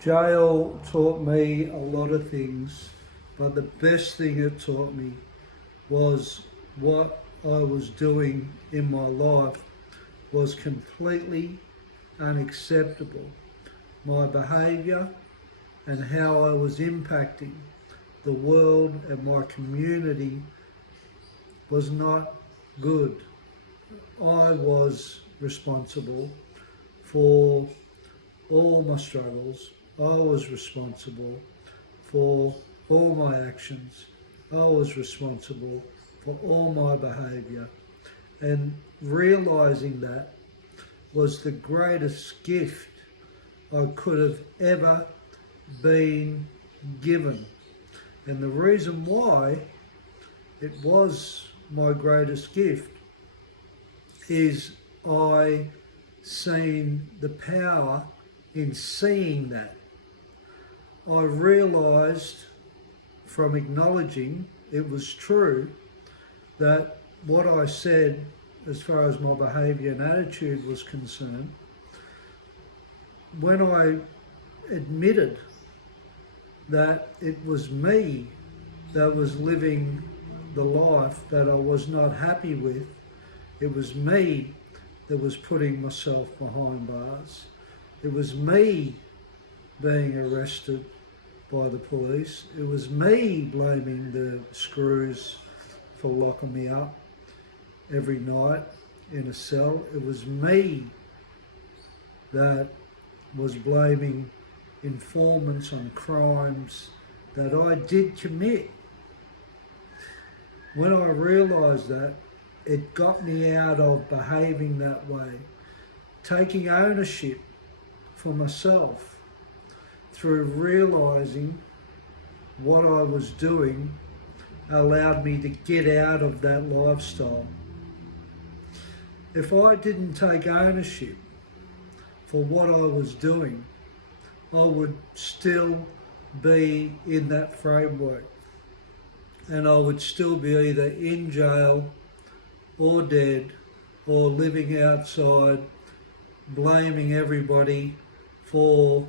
Jail taught me a lot of things, but the best thing it taught me was what I was doing in my life was completely unacceptable. My behaviour and how I was impacting the world and my community was not good. I was responsible for all my struggles. I was responsible for all my actions. I was responsible for all my behaviour. And realising that was the greatest gift I could have ever been given. And the reason why it was my greatest gift is I seen the power in seeing that. I realised from acknowledging it was true that what I said as far as my behaviour and attitude was concerned, when I admitted that it was me that was living the life that I was not happy with, it was me that was putting myself behind bars, it was me being arrested by the police, it was me blaming the screws for locking me up every night in a cell, it was me that was blaming informants on crimes that I did commit. When I realised that, it got me out of behaving that way, taking ownership for myself through realising what I was doing allowed me to get out of that lifestyle. If I didn't take ownership for what I was doing, I would still be in that framework and I would still be either in jail or dead or living outside blaming everybody for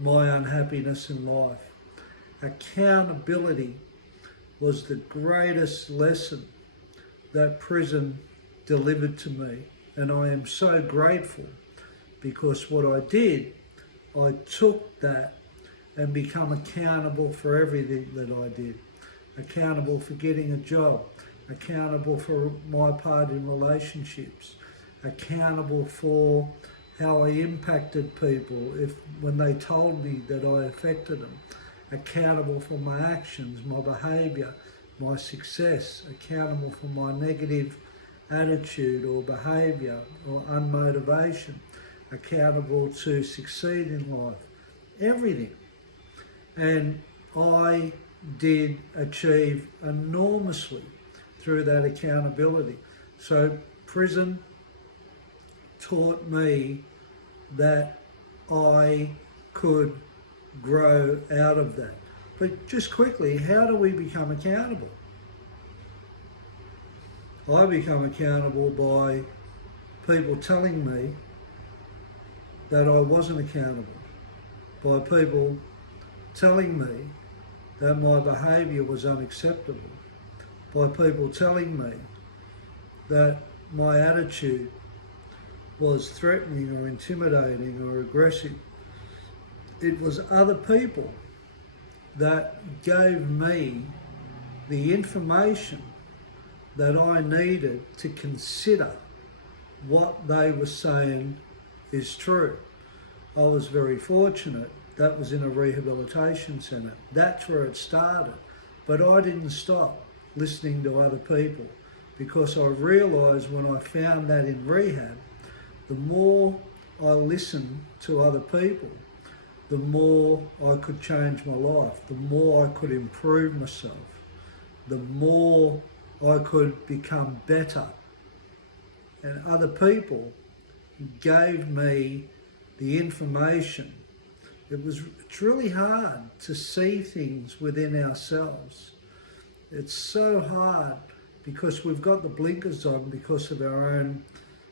my unhappiness in life. Accountability was the greatest lesson that prison delivered to me, and I am so grateful because what I did, I took that and become accountable for everything that I did. Accountable for getting a job, accountable for my part in relationships, accountable for how I impacted people when they told me that I affected them, accountable for my actions, my behaviour, my success, accountable for my negative attitude or behaviour or unmotivation, accountable to succeed in life, everything. And I did achieve enormously through that accountability. So prison taught me that I could grow out of that. But just quickly, how do we become accountable? I become accountable by people telling me that I wasn't accountable, by people telling me that my behaviour was unacceptable, by people telling me that my attitude was threatening or intimidating or aggressive. It was other people that gave me the information that I needed to consider what they were saying is true. I was very fortunate. That was in a rehabilitation centre. That's where it started. But I didn't stop listening to other people because I realised when I found that in rehab, the more I listened to other people, the more I could change my life, the more I could improve myself, the more I could become better. And other people gave me the information. It's really hard to see things within ourselves. It's so hard because we've got the blinkers on because of our own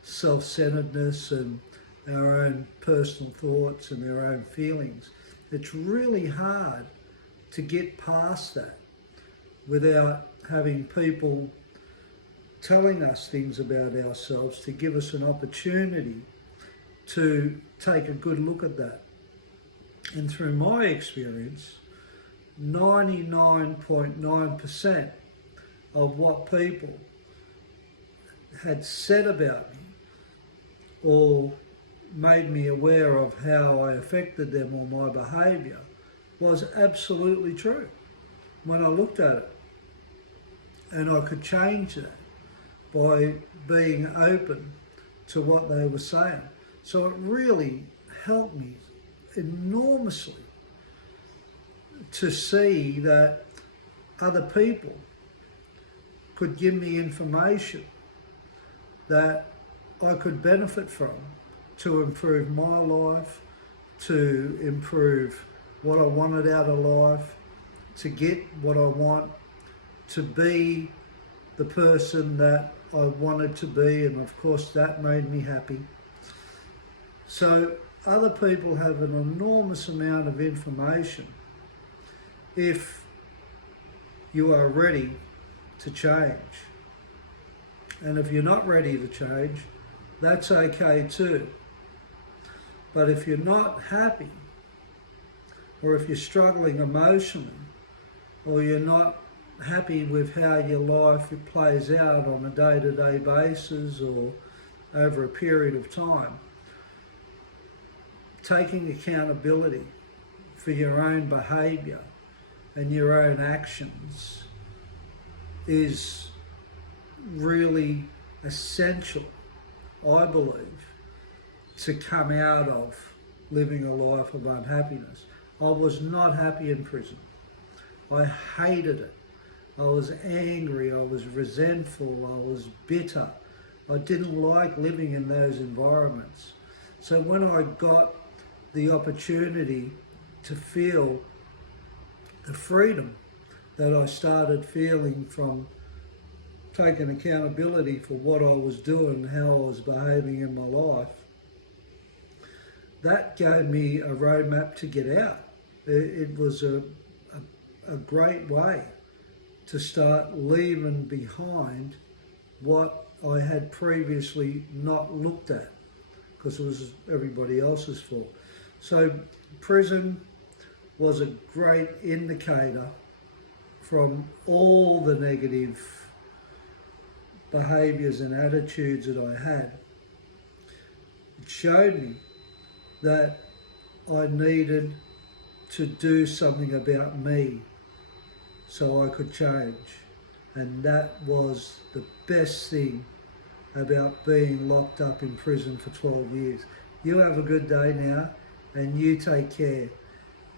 self-centeredness and our own personal thoughts and our own feelings. It's really hard to get past that without having people telling us things about ourselves to give us an opportunity to take a good look at that. And through my experience, 99.9% of what people had said about me or made me aware of how I affected them or my behaviour was absolutely true when I looked at it. And I could change that by being open to what they were saying. So it really helped me enormously to see that other people could give me information that I could benefit from to improve my life, to improve what I wanted out of life, to get what I want, to be the person that I wanted to be, and of course that made me happy. So other people have an enormous amount of information if you are ready to change. And if you're not ready to change, that's okay too. But if you're not happy, or if you're struggling emotionally, or you're not happy with how your life plays out on a day-to-day basis or over a period of time, taking accountability for your own behaviour and your own actions is really essential, I believe, to come out of living a life of unhappiness. I was not happy in prison. I hated it. I was angry, I was resentful, I was bitter. I didn't like living in those environments. So when I got the opportunity to feel the freedom that I started feeling from taking accountability for what I was doing, how I was behaving in my life, that gave me a roadmap to get out. It was a great way to start leaving behind what I had previously not looked at, because it was everybody else's fault. So prison was a great indicator from all the negative behaviours and attitudes that I had. It showed me that I needed to do something about me so I could change. And that was the best thing about being locked up in prison for 12 years. You have a good day now, and you take care.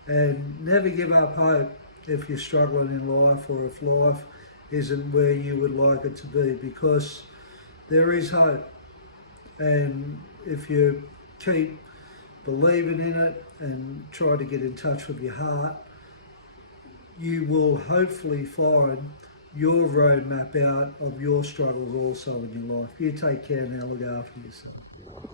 And never give up hope if you're struggling in life, or if life isn't where you would like it to be, because there is hope. And if you keep believing in it and try to get in touch with your heart, you will hopefully find your roadmap out of your struggles also in your life. You take care now, look after yourself.